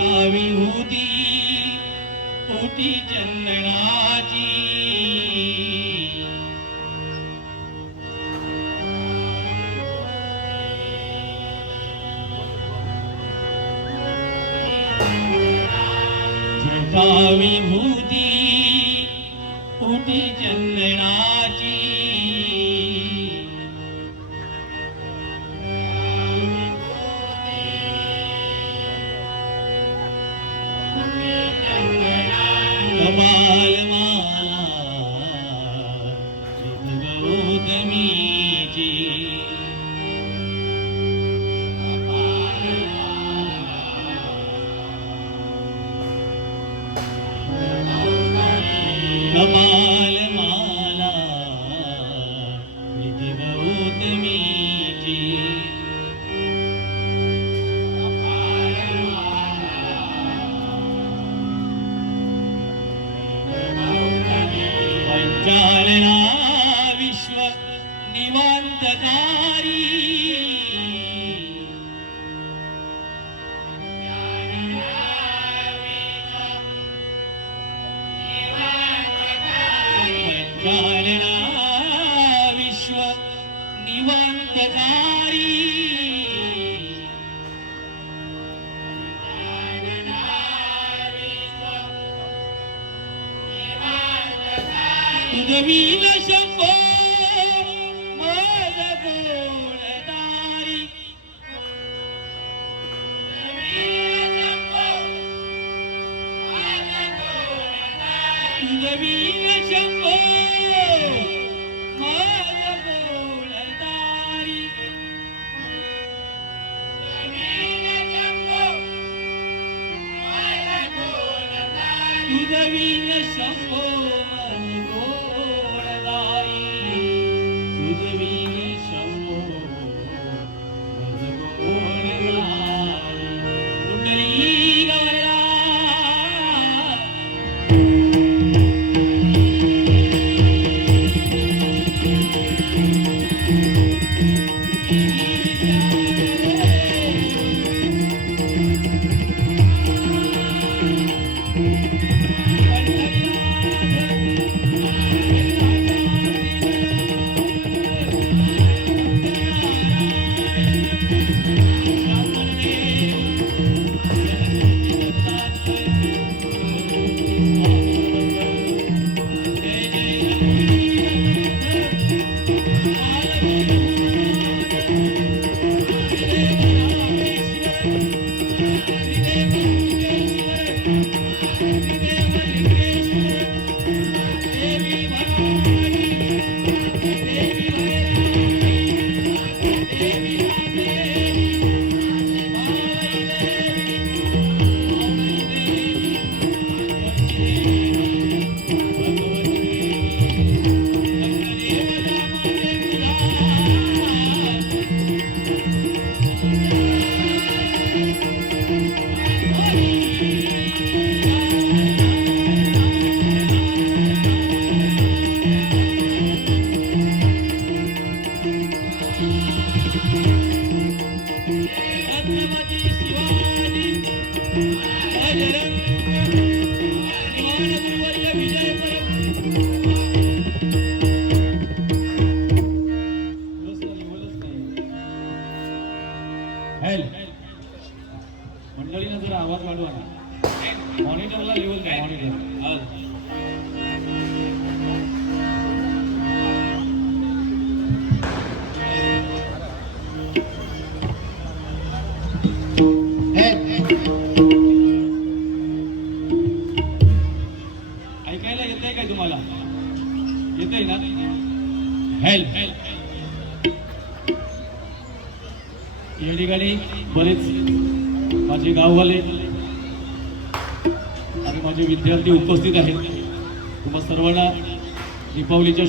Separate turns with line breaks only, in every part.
जटा होती होती चंदनाची जटा विभूती तुझवीन शंभो माझ गोळदारी. शंभो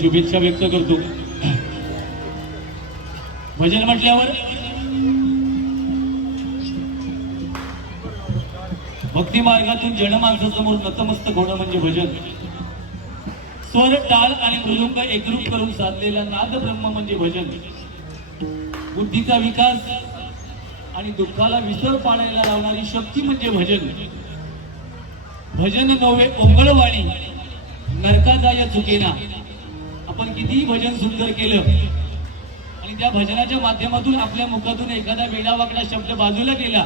शुभेच्छा व्यक्त करतो. भजन म्हटल्यावर भक्ती मार्गातून जनमानसासमोर नतमस्तक होणं म्हणजे भजन. स्वर टाळ आणि मृदुंग एकरूप करून साधलेला नाद ब्रह्म म्हणजे भजन. बुद्धीचा विकास आणि दुःखाला विसर पाडायला लावणारी शक्ती म्हणजे भजन. भजन नव्हे ओंगळवाणी नरकाचा या चुकीना. आपण कितीही भजन सुंदर केलं आणि त्या भजनाच्या माध्यमातून आपल्या मुखातून एखादा वेडावाकडा शब्द बाजूला गेला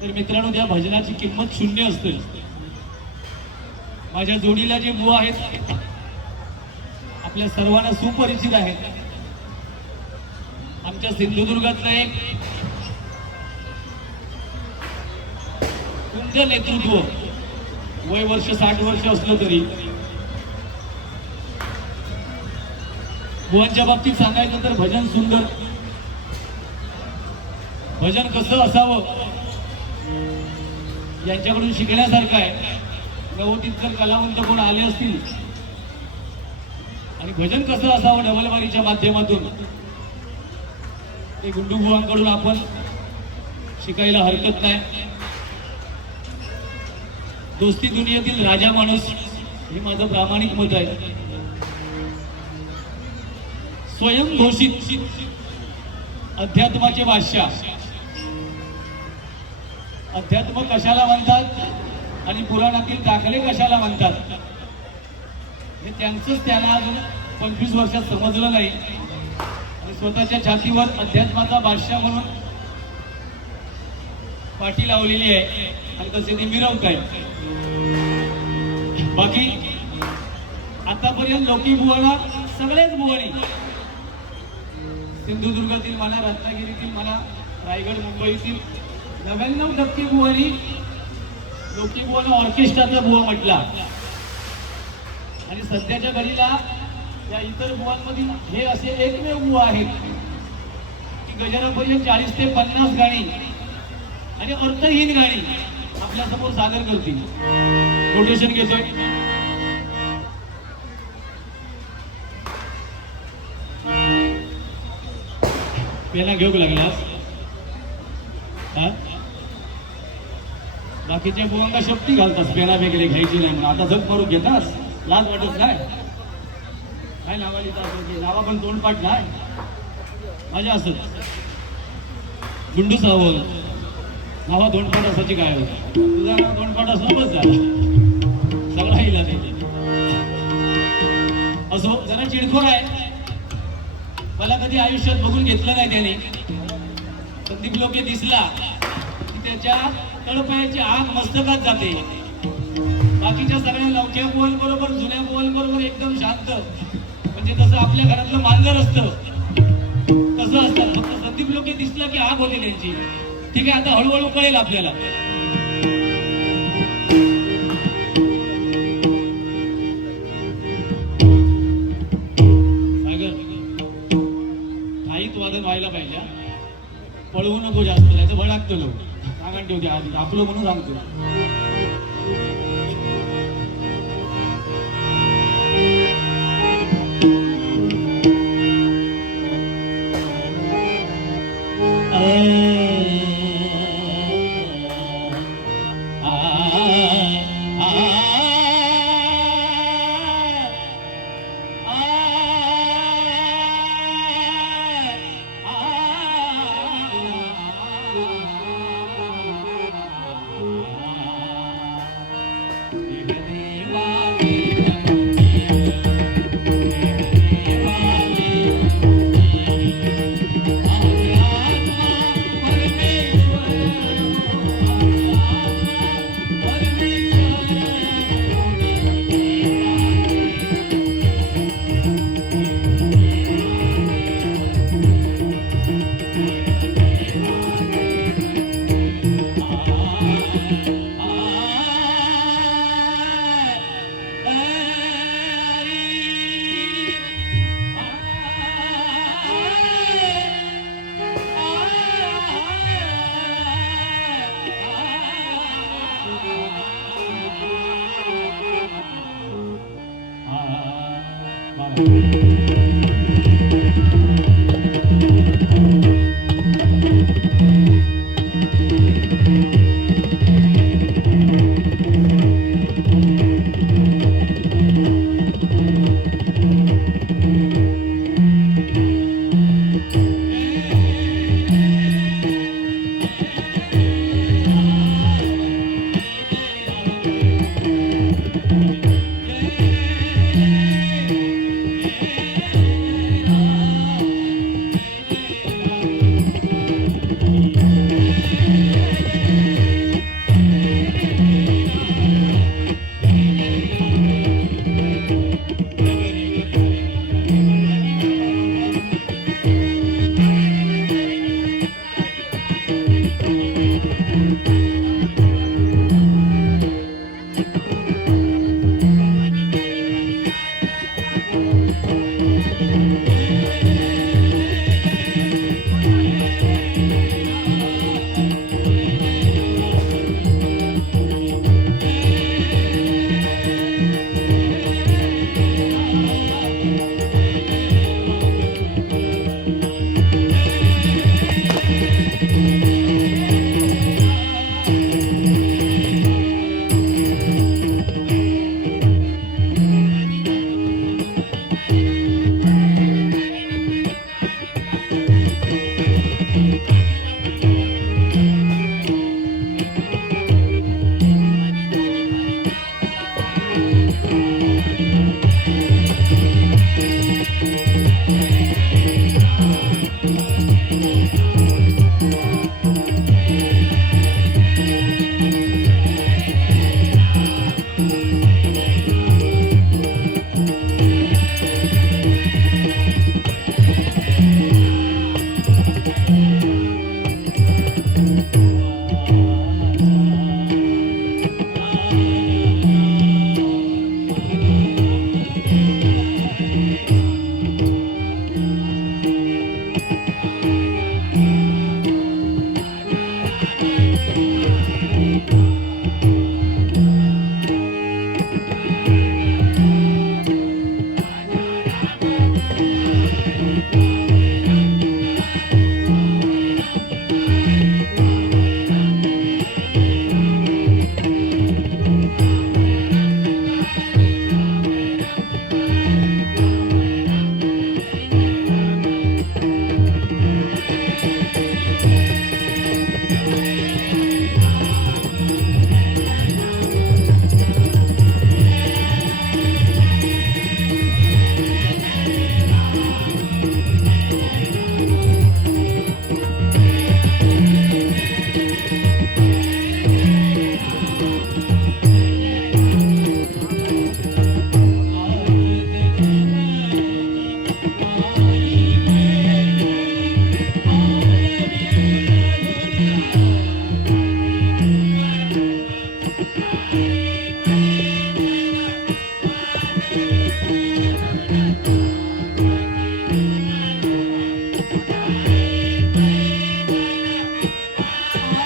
तर मित्रांनो त्या भजनाची किंमत शून्य असते माझ्या जोडीला जे बुवा आहेत आपल्या सर्वांना सुपरिचित आहेत. आमच्या सिंधुदुर्गातलं एक तुमचं नेतृत्व वय वर्ष साठ वर्ष असलं तरी बुवांच्या बाबतीत सांगायचं तर भजन सुंदर. भजन कसं असावं? यांच्याकडून शिकण्यासारखं आहे. नवोदित जर कलावंत कोण आले असतील? आणि भजन कसं असावं डबलबारीच्या माध्यमातून? ते गुंडूबुवांकडून आपण शिकायला हरकत नाही. दोस्ती दुनियेतील राजा माणूस हे माझं प्रामाणिक मत आहे. स्वयंघोषित अध्यात्माचे बादशाह. अध्यात्म कशाला म्हणतात? आणि पुराणातील दाखले कशाला म्हणतात? हे त्यांचंच त्याला अजून पंचवीस वर्षात समजलं नाही. आणि स्वतःच्या छातीवर अध्यात्माचा बादशाह म्हणून पाठी लावलेली आहे. आणि तसे ते मिरवत आहे. बाकी आतापर्यंत लोकी बुवाना सगळेच भुवणी सिंधुदुर्गातील म्हणा रत्नागिरीतील म्हणा रायगड मुंबईतील नव्याण्णव टक्के बुवानी लोकी बुवानं ऑर्केस्ट्राचा बुवा म्हटला. आणि सध्याच्या घडीला या इतर बुवांमधील हे असे एकमेव बुवा आहेत की गजरापर्यंत चाळीस ते पन्नास गाणी आणि अर्थहीन गाणी आपल्यासमोर सादर करतील. नोटेशन घेतोय. पेना घेऊ लागलास हा? बाकीच्या बुवांना शक्ती घालतास पेना वगैरे घ्यायची नाही म्हणून. आता झक मारून घेतास लाज वाटत काय काय नावाली नावा पण तोंडपाठ नाही. माझ्या असत गुंडू सावंत नावा तोंडपाठ असायची काय तुझा नाव तोंडपाठ असणं बस झालं सगळा इला नाही असो हो, जरा चिडखोर आहे. मला कधी आयुष्यात बघून घेतलं नाही त्याने. संदीप लोके दिसला की त्याच्या तळपायाची आग मस्तकात जाते. बाकीच्या सगळ्या लवक्या बरोबर जुन्या बरोबर एकदम शांत. म्हणजे तसं आपल्या घरातलं मांजर असतं तसं असतं. फक्त संदीप लोके दिसला की आग होते त्यांची. ठीक आहे आता हळूहळू कळेल आपल्याला. पळवू नको जास्त त्याचं भडकतो लोक. सांगा ठेवते आधी आपलं म्हणून सांगतो.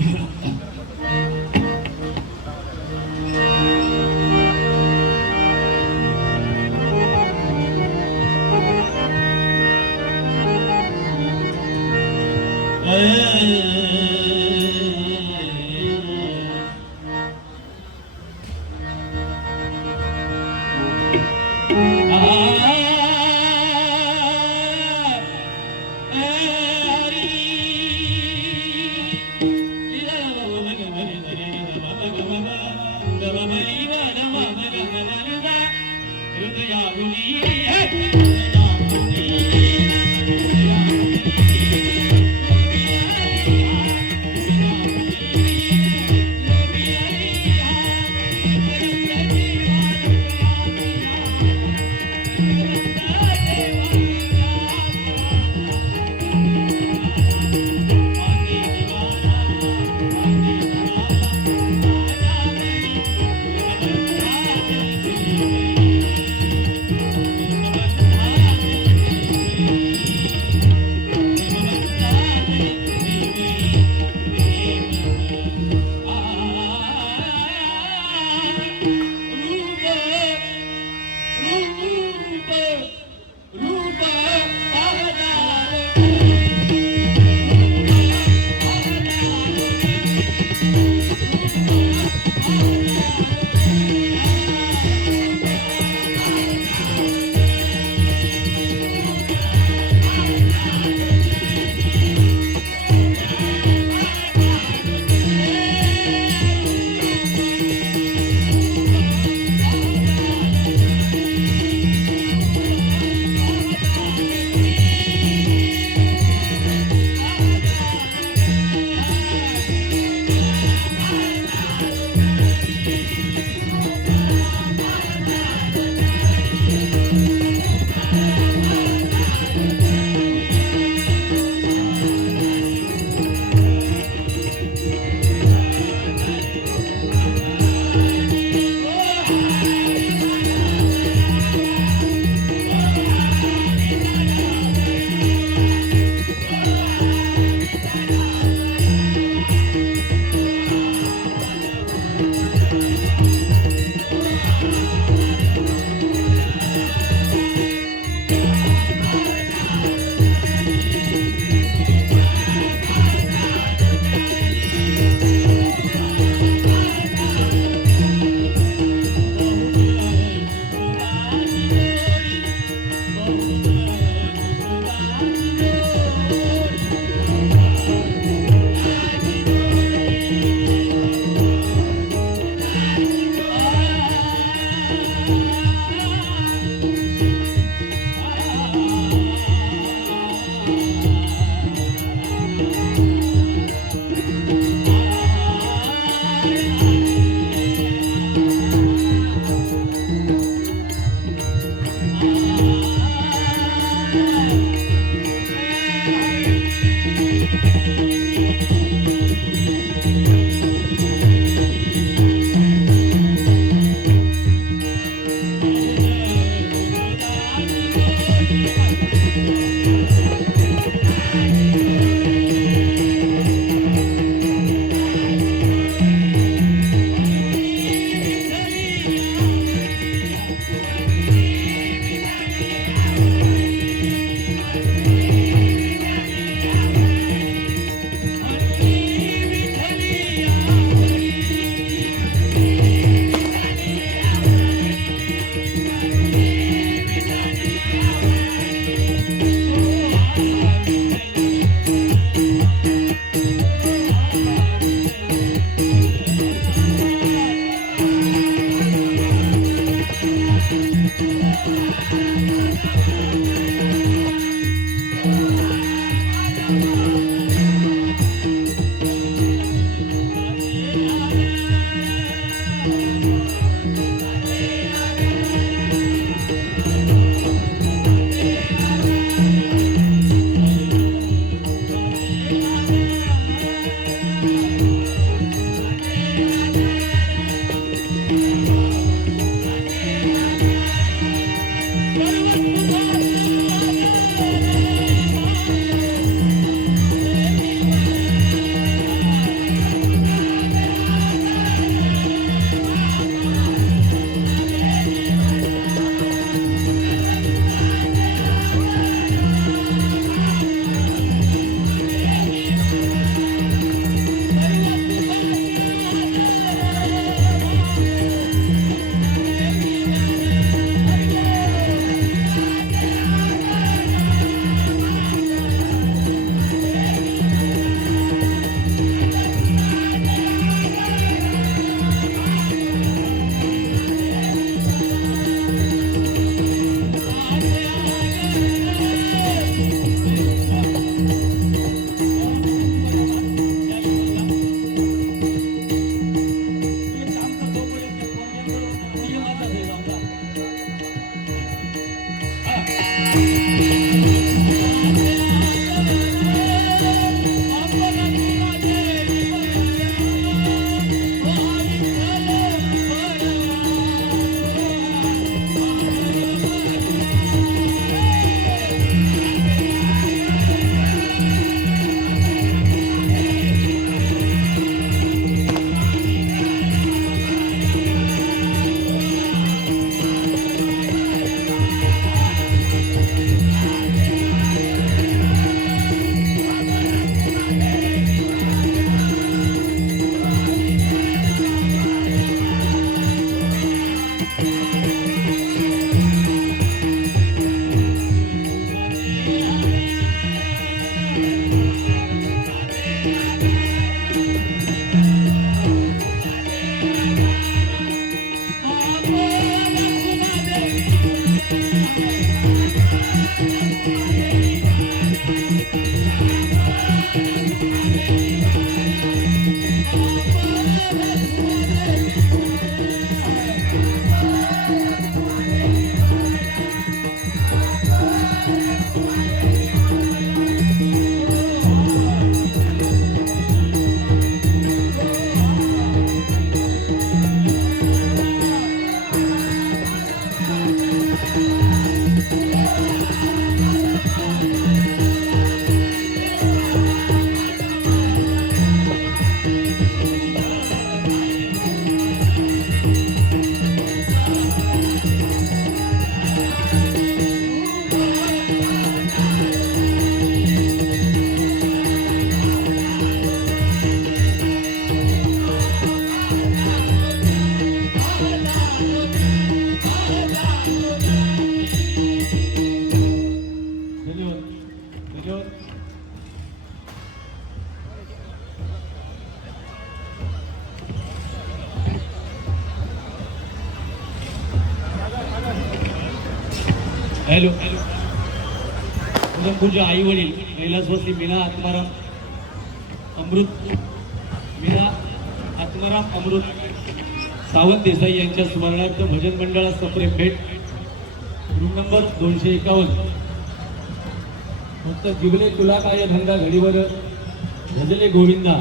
you हॅलो पूज्य आई वडील कैलासवासी मीना आत्माराम अमृत मीना आत्माराम अमृत सावंत देसाई यांच्या स्मरणार्थ भजन मंडळात सप्रेम भेट. रूम नंबर दोनशे एकावन्न. फक्त जिबले तुला काय धंदा घडीवर भजले गोविंदा.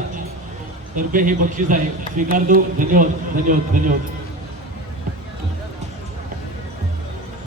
तर्फे हे बक्षीस आहे. स्वीकारतो धन्यवाद धन्यवाद धन्यवाद.